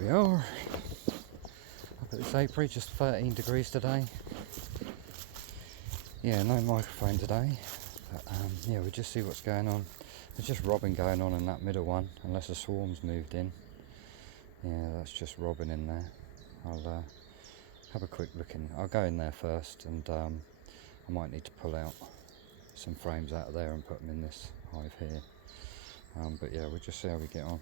We are up at this apiary, just 13 degrees today. Yeah, no microphone today, but yeah, we'll just see what's going on. There's just robbing going on in that middle one, unless the swarm's moved in. Yeah, that's just robbing in there. I'll have a quick look in. I'll go in there first, and I might need to pull out some frames out of there and put them in this hive here. But yeah, we'll just see how we get on.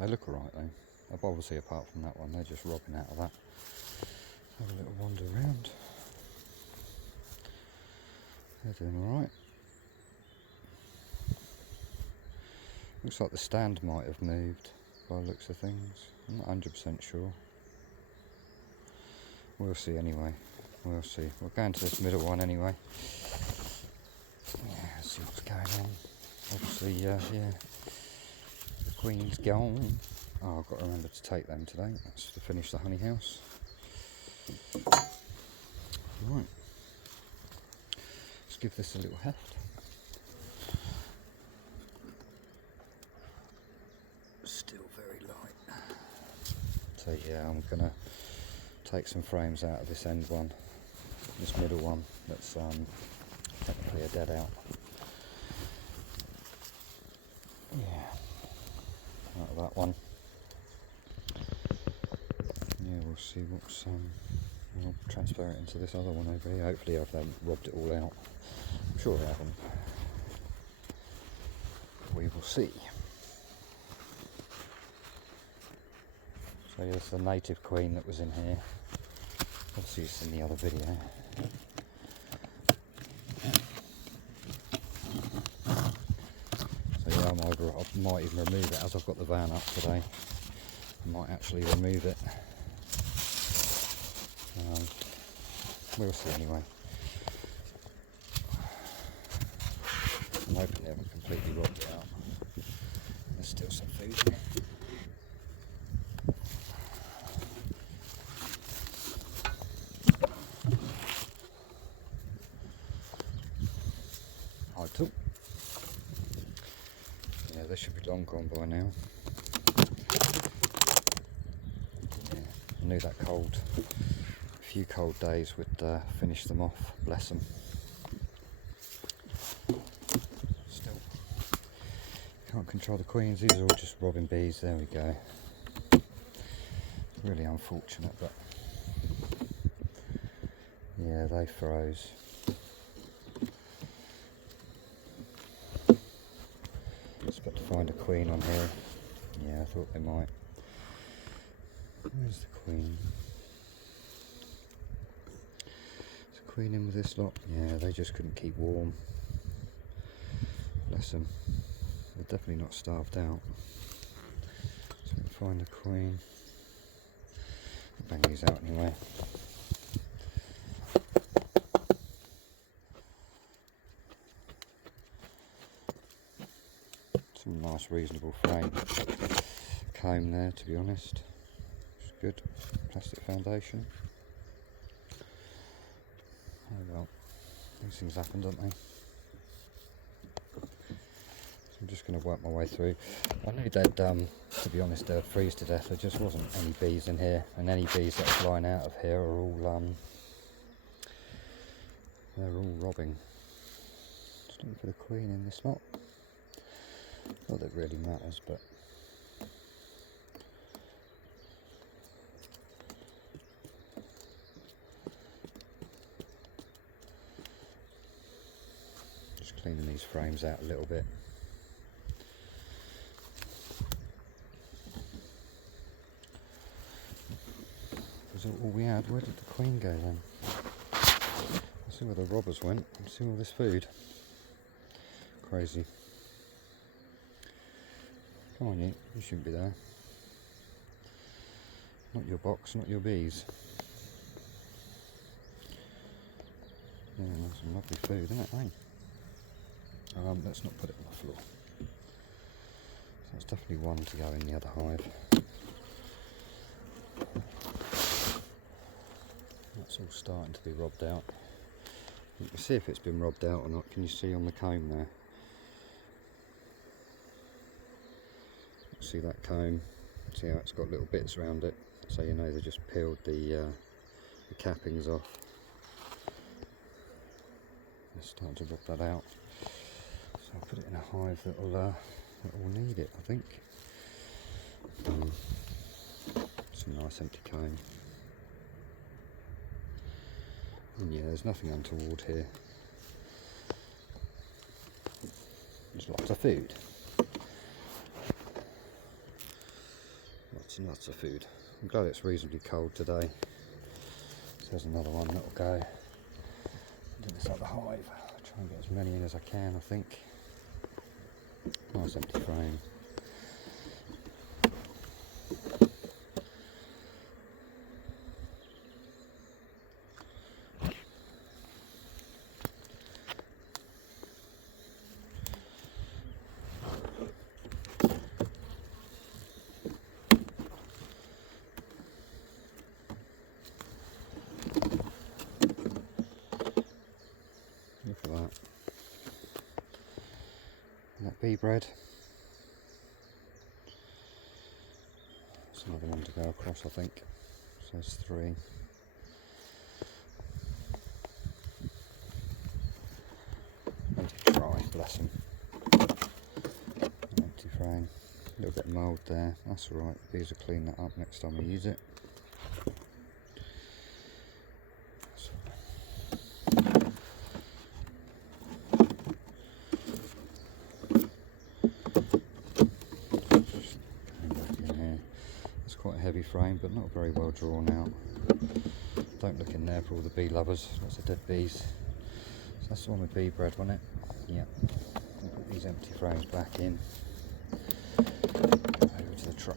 They look alright though. Obviously, apart from that one, they're just robbing out of that. Have a little wander around. They're doing alright. Looks like the stand might have moved by the looks of things. I'm not 100% sure. We'll see anyway. We'll see. We're going to this middle one anyway. Yeah, see what's going on. Obviously, yeah, the queen's gone. Oh, I've got to remember to take them today. That's to finish the honey house. Right. Let's give this a little heft. Still very light. So yeah, I'm gonna take some frames out of this end one, this middle one. That's technically a dead out. Yeah, out of that one. Yeah, we'll see what's I'll transfer it into this other one over here. Hopefully I haven't robbed it all out. I'm sure I haven't. We will see. So here's the native queen that was in here. Obviously it's in the other video. So yeah, I might even remove it as I've got the van up today. I might actually remove it. We'll see anyway. I'm hoping they haven't completely robbed it out. There's still some food in it. Hi, yeah, they should be long gone by now. Yeah, I knew that cold. A few cold days would finish them off. Bless them. Still, can't control the queens. These are all just robbing bees. There we go. Really unfortunate, but yeah, they froze. Expect to find a queen on here. Yeah, I thought they might. Where's the queen? Is the queen in with this lot? Yeah, they just couldn't keep warm. Bless them. They're definitely not starved out. So we can find the queen. I'll bang these out anyway. Some nice reasonable frame comb there, to be honest. It's good. Plastic foundation. Oh well, these things happen, don't they? So I'm just going to work my way through. I knew they'd, to be honest, they'd freeze to death. There just wasn't any bees in here, and any bees that are flying out of here are all they're all robbing. Just looking for the queen in this lot. Not that it really matters, but just cleaning these frames out a little bit. Was that all we had? Where did the queen go then? Let's see where the robbers went. Let's see all this food. Crazy. Come on, you shouldn't be there. Not your box, not your bees. Yeah, that's some lovely food, isn't it, eh? Let's not put it on the floor. So that's definitely one to go in the other hive. That's all starting to be robbed out. You can see if it's been robbed out or not. Can you see on the comb there? See that comb? See how it's got little bits around it? So you know they just peeled the cappings off. It's starting to rub that out. So I'll put it in a hive that will need it, I think. Some nice empty comb. And yeah, there's nothing untoward here. There's lots of food. Lots and lots of food. I'm glad it's reasonably cold today. So there's another one that'll go into this other hive. I'll try and get as many in as I can, I think. Nice empty frame. Look at that. And that bee bread. There's another one to go across, I think. So there's 3. Empty try, bless them. Empty frame. A little bit of mould there. That's alright. Bees will clean that up next time we use it. Quite a heavy frame, but not very well drawn out. Don't look in there for all the bee lovers. Lots of dead bees. So that's the one with bee bread, wasn't it? Yeah. I'll put these empty frames back in. Over to the truck.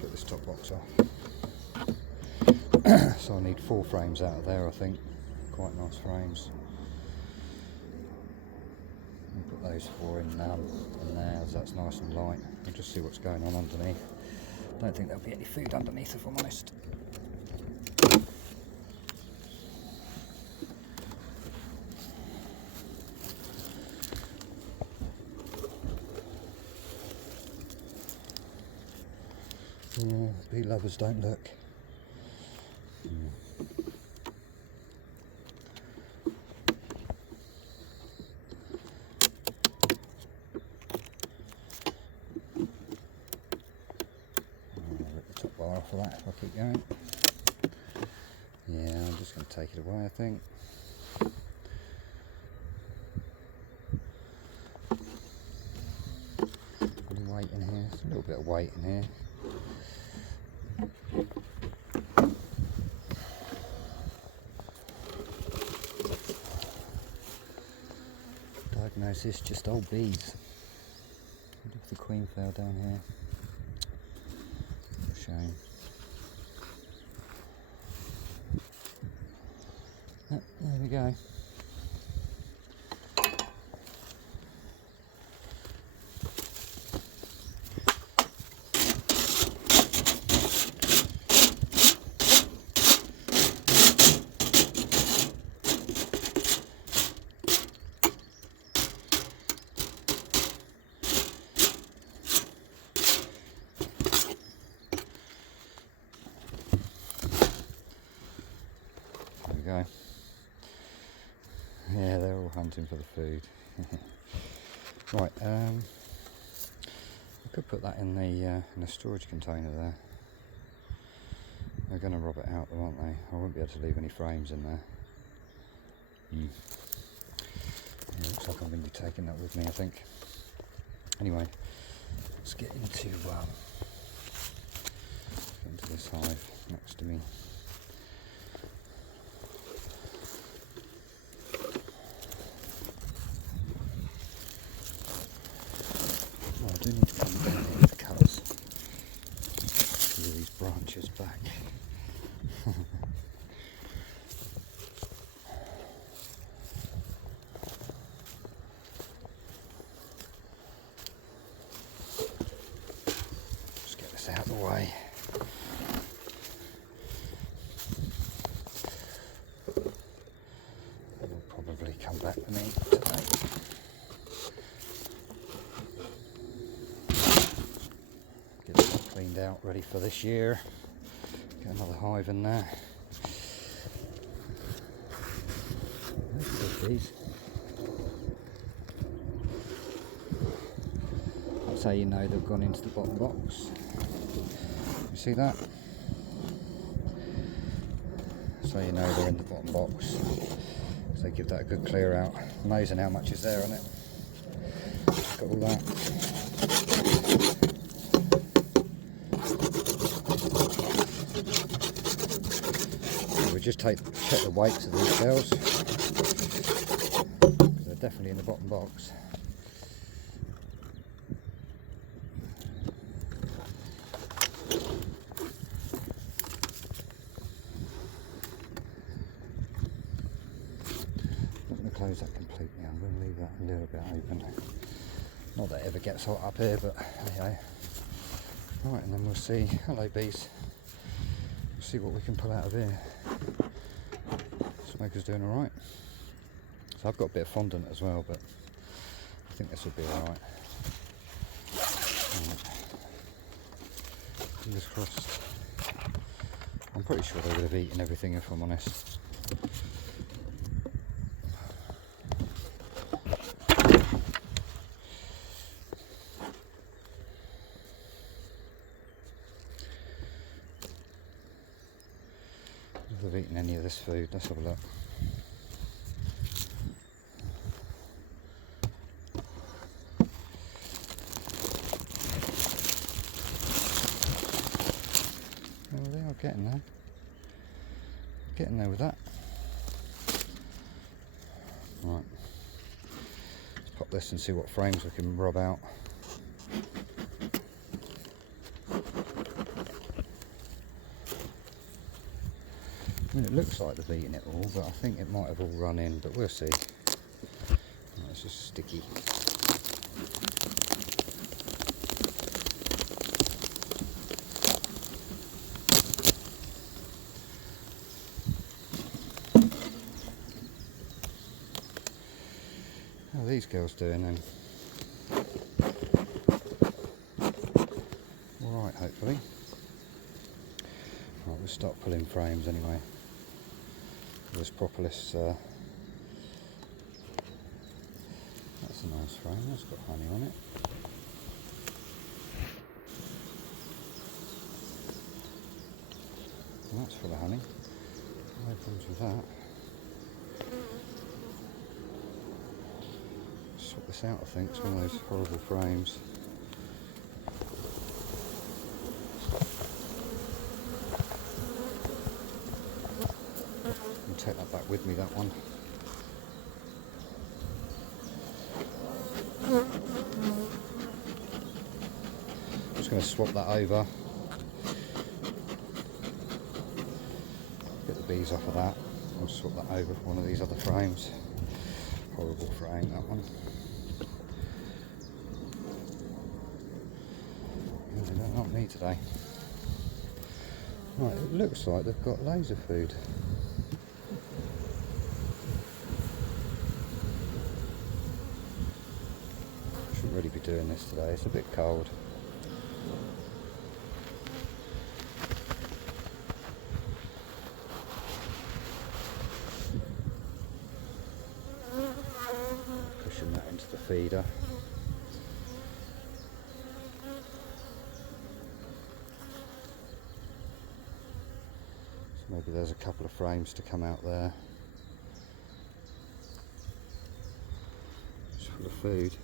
Get this top box off. So I need 4 frames out of there, I think. Quite nice frames. I'll put those 4 in there, as that's nice and light. We'll just see what's going on underneath. Don't think there'll be any food underneath, if I'm honest. Yeah, bee lovers don't look. Rip the top bar off of that if I keep going. Yeah, I'm just going to take it away, I think. Any weight in here? There's a little bit of weight in here. Diagnosis, just old bees. What if the queen fell down here? What a shame. Oh, there we go. Go. Yeah, they're all hunting for the food. Right, I could put that in the storage container there. They're going to rob it out, though, aren't they? I won't be able to leave any frames in there. Yeah, looks like I'm going to be taking that with me, I think. Anyway, let's get into this hive next to me. I do need to come down here with colours. Pull these branches back. Just get this out of the way. cleaned out, ready for this year. Get another hive in there. Those are good bees. That's how you know they've gone into the bottom box. You see that? That's how you know they're in the bottom box. So they give that a good clear out. Amazing how much is there on it. Got all that. So we just check the weights of these cells. They're definitely in the bottom box. Close that completely. I'm going to leave that a little bit open. Not that it ever gets hot up here, but anyway. Right, and then we'll see. Hello bees. We'll see what we can pull out of here. Smoker's doing alright. So I've got a bit of fondant as well, but I think this will be alright. Fingers crossed. I'm pretty sure they would have eaten everything if I'm honest. If they've eaten any of this food, let's have a look. Oh, they are getting there. Getting there with that. Right. Let's pop this and see what frames we can rob out. I mean, it looks like they've eaten it all, but I think it might have all run in, but we'll see. Right, it's just sticky. How are these girls doing then? Alright, hopefully. Right, we'll start pulling frames anyway. This propolis, that's a nice frame, that's got honey on it. And that's full of honey. No problems with that. Swap this out, I think, it's one of those horrible frames. Take that back with me, that one. I'm just going to swap that over. Get the bees off of that. I'll swap that over for one of these other frames. Horrible frame, that one. Not me today. Right, it looks like they've got loads of food. Really be doing this today, it's a bit cold. Pushing that into the feeder. So maybe there's a couple of frames to come out there. Just full of food.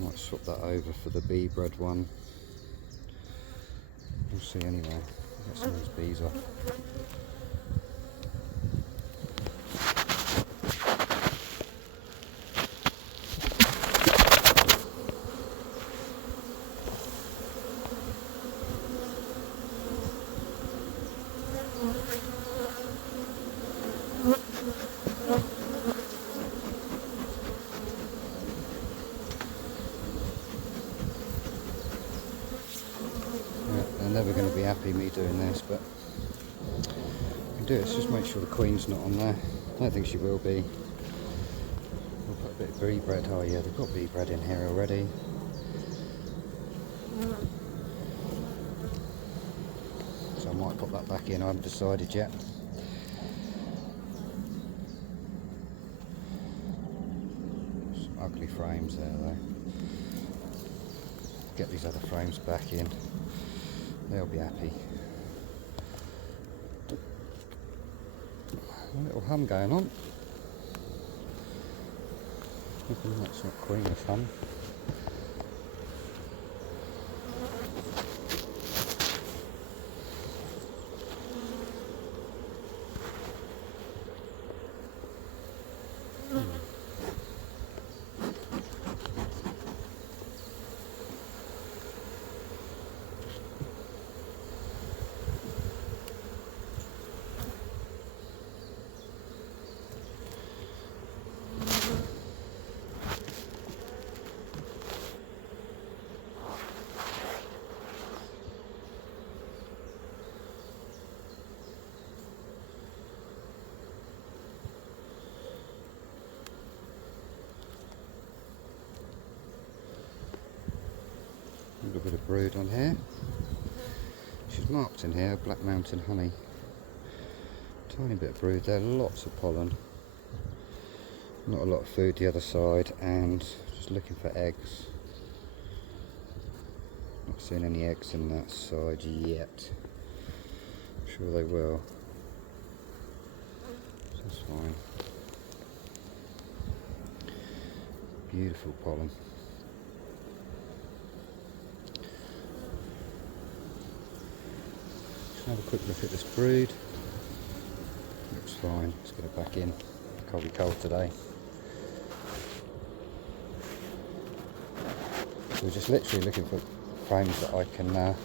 Might swap that over for the bee bread one. We'll see anyway. Get some of those bees off. Never going to be happy me doing this, but I can do it. Let's just make sure the queen's not on there. I don't think she will be. We'll put a bit of bee bread. Oh yeah, they've got bee bread in here already. So I might put that back in, I haven't decided yet. Some ugly frames there though. Get these other frames back in, they'll be happy. A little hum going on. That's not queenless hum. A little bit of brood on here. She's marked in here, Black Mountain Honey. Tiny bit of brood there, lots of pollen. Not a lot of food the other side, and just looking for eggs. Not seeing any eggs in that side yet. I'm sure they will. That's fine. Beautiful pollen. Have a quick look at this brood. Looks fine. Let's get it back in. Can't be cold today. So we're just literally looking for frames that I can. Might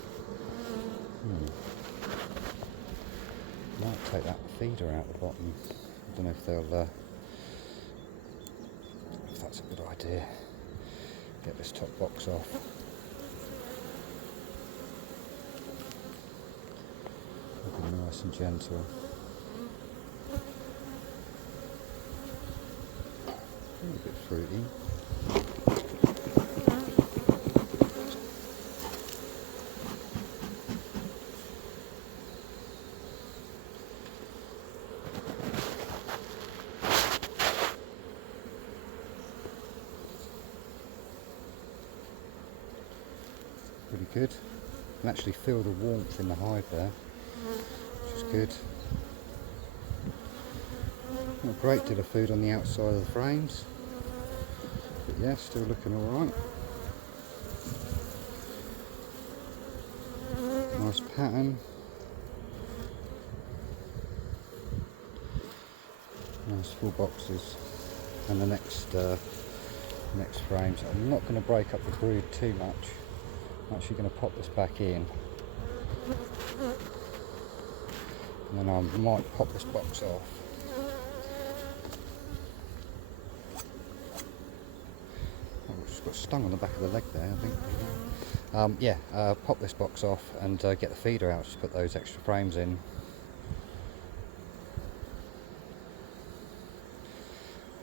take that feeder out the bottom. I don't know if they'll. If that's a good idea. Get this top box off. Nice and gentle. A little bit fruity. Pretty good. You can actually feel the warmth in the hive there. Good. Not a great deal of food on the outside of the frames, but yeah, still looking alright. Nice pattern. Nice full boxes. And the next frames. I'm not going to break up the brood too much. I'm actually going to pop this back in. And then I might pop this box off. Oh, just got stung on the back of the leg there, I think. Pop this box off and get the feeder out. Just put those extra frames in.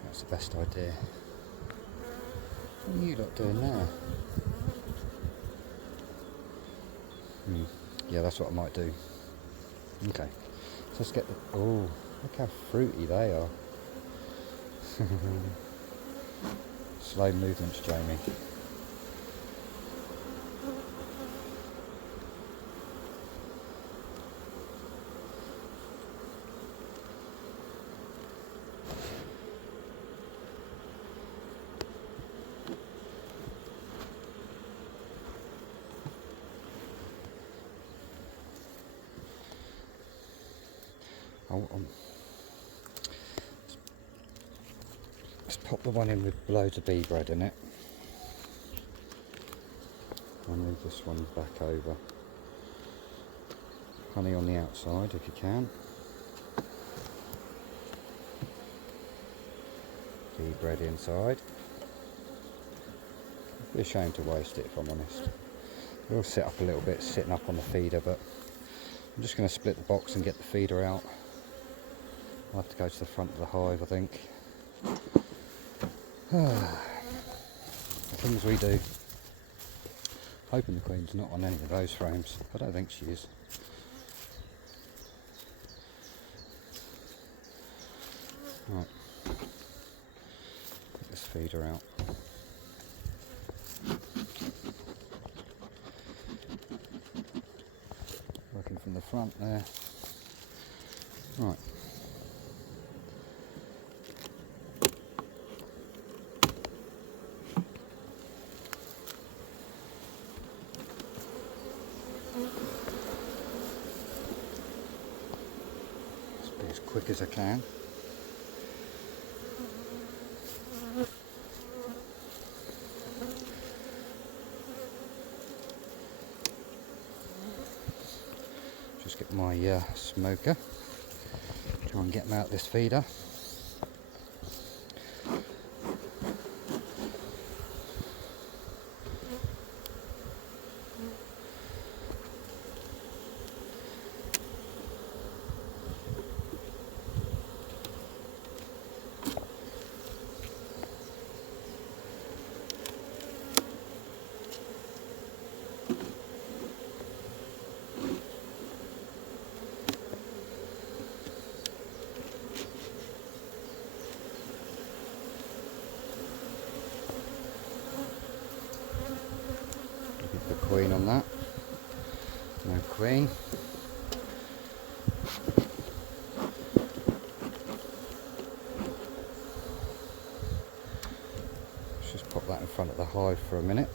That's the best idea. What are you lot doing now? Yeah, that's what I might do. Okay. So let's get the, oh, look how fruity they are. Slow movements, Jamie. Let's pop the one in with loads of bee bread in it. I'll move this one back over. Honey on the outside if you can. Bee bread inside. It'd be a shame to waste it if I'm honest. We'll sit up a little bit, sitting up on the feeder, but I'm just going to split the box and get the feeder out. I'll have to go to the front of the hive, I think. The things we do. Hoping the queen's not on any of those frames. I don't think she is. Right. Get this feeder out. Working from the front there. Right. Just be as quick as I can. Just get my smoker. Try and get them out this feeder. The queen on that. No queen. Let's just pop that in front of the hive for a minute.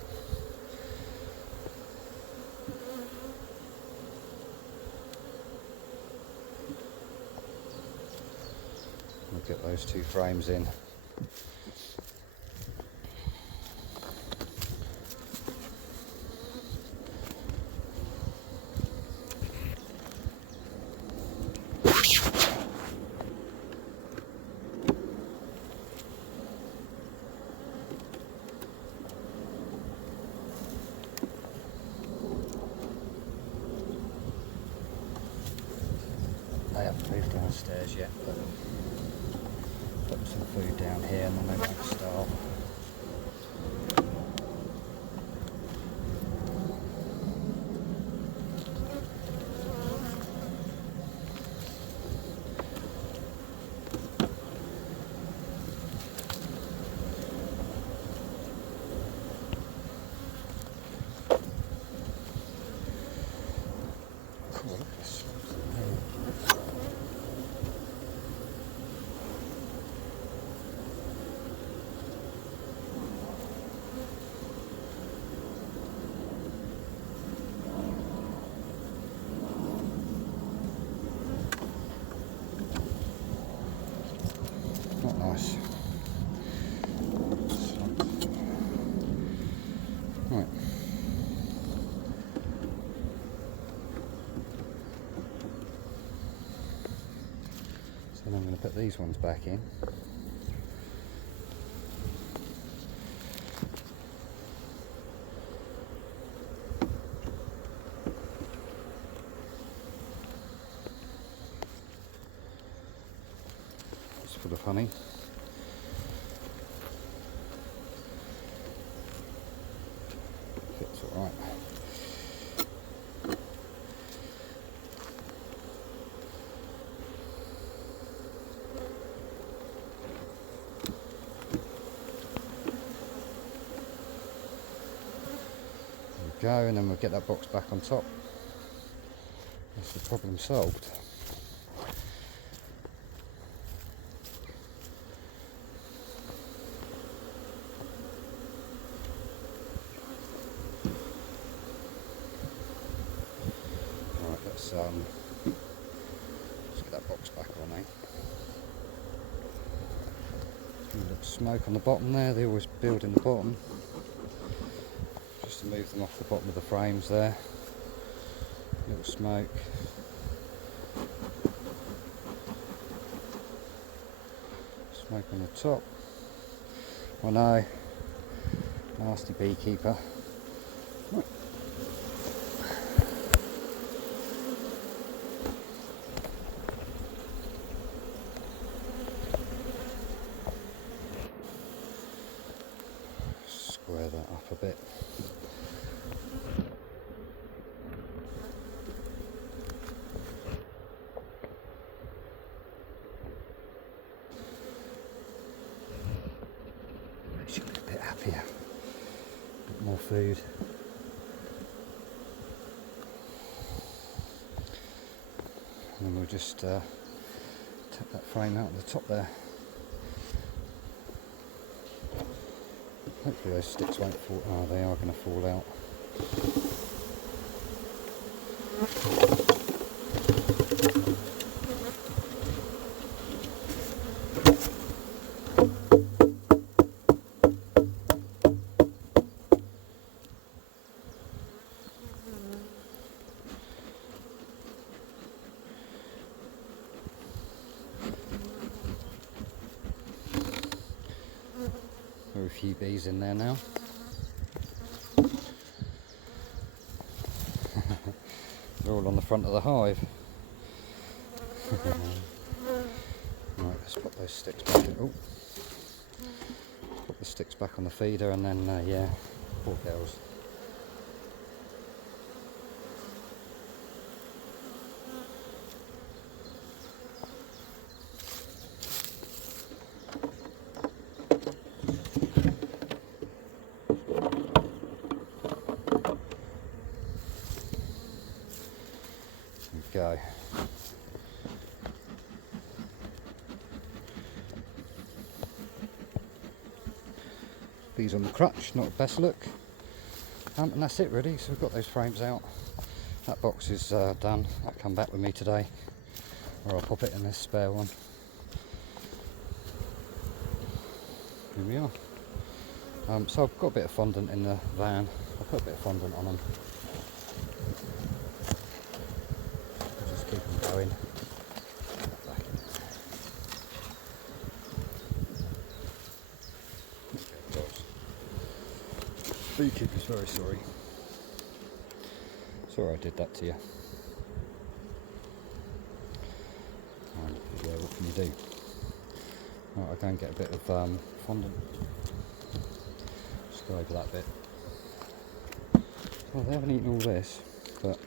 We'll get those two frames in. They haven't moved downstairs yet, but put some food down here and then they won't starve. Cool, look at this. Not nice. Right. So then I'm going to put these ones back in. Just full of honey. Fits all right. Go, and then we'll get that box back on top. That's the problem solved. Right, let's get that box back on, eh? A little smoke on the bottom there, they always build in the bottom. To move them off the bottom of the frames there. Little smoke. Smoke on the top. I know, nasty beekeeper. Right. square that up a bit. Should be a bit happier, a bit more food. And then we'll just take that frame out of the top there. Hopefully those sticks won't fall. Oh, they are going to fall out. There are a few bees in there now. They're all on the front of the hive. Right, let's put those sticks back in. Oh, put the sticks back on the feeder, and then yeah, poor girls. Go. Bees on the crutch, not the best look. And that's it really, so we've got those frames out. That box is done. That'll come back with me today, or I'll pop it in this spare one. Here we are. So I've got a bit of fondant in the van. I'll put a bit of fondant on them. Just keep them going. Back in. Beekeeper's very sorry. Sorry I did that to you. And yeah, what can you do? Right, I'll go and get a bit of fondant. Just go over that bit. Well, they haven't eaten all this, but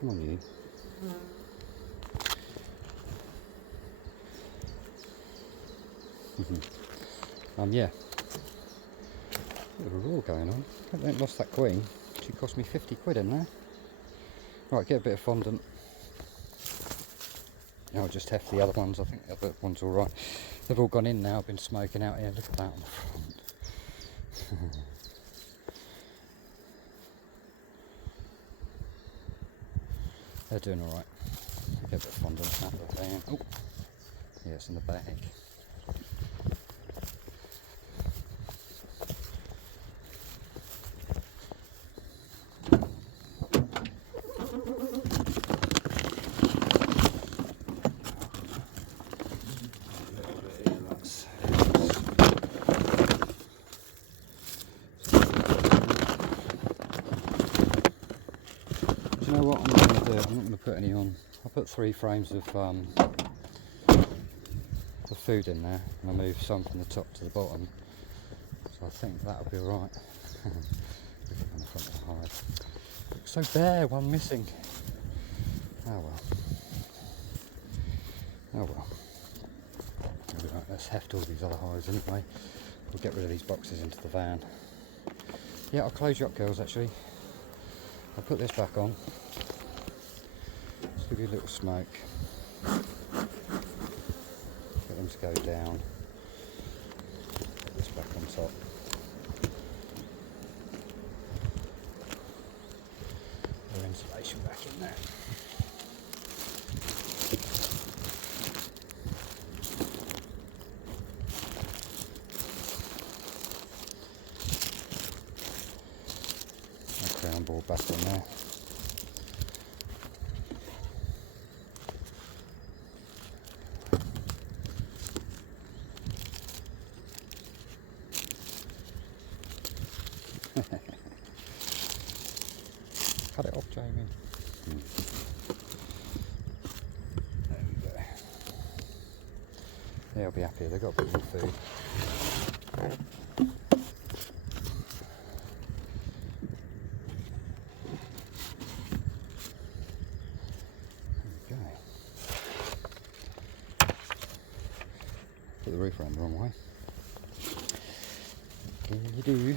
come on you. Yeah. Bit of a roar going on. I haven't lost that queen. She cost me 50 quid in there. Right, get a bit of fondant. I'll just heft the other ones. I think the other one's alright. They've all gone in now. I've been smoking out here. Look at that on the front. They're doing alright. Get a bit of fondant out of the van. Oh, yeah, it's in the bag. Do you know what I'm going to do? I'm not going to put any on. I'll put 3 frames of food in there, and I'll move some from the top to the bottom. So I think that'll be alright. Look on the front of the hive. Looks so bare, one missing. Oh well. Oh well. Right, let's heft all these other hives anyway. We'll get rid of these boxes into the van. Yeah, I'll close you up, girls, actually. I'll put this back on. Just give you a little smoke. Get them to go down. Put this back on top. Put the insulation back in there. Crown board back in there. Cut it off, Jamie. There we go. They'll be happy, they've got a bit more food. Okay. Put the roof around the wrong way. Can you do?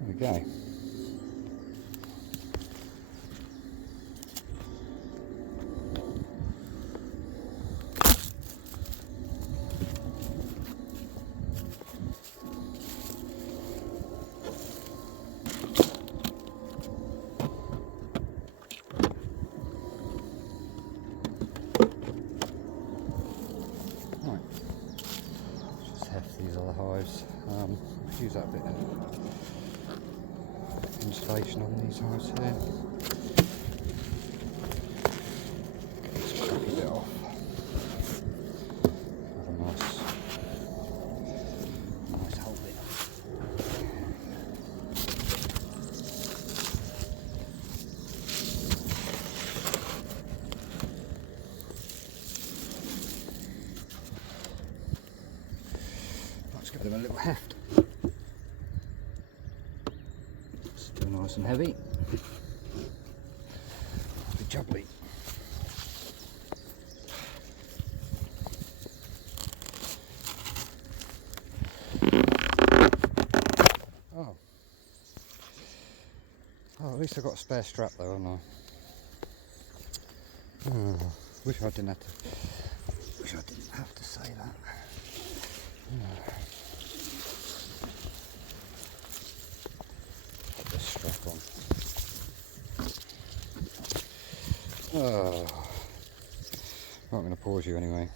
There we go. Right, just heft these other hives. Use that bit of insulation on these hives here. Get this crappy bit off. Have a nice whole bit. Let's give them a little heft. Still nice and heavy. Be jubbly. Oh. Oh, at least I got a spare strap though, haven't I? Oh, wish I didn't have to say that. Put this strap on. Oh. Right, I'm going to pause you anyway.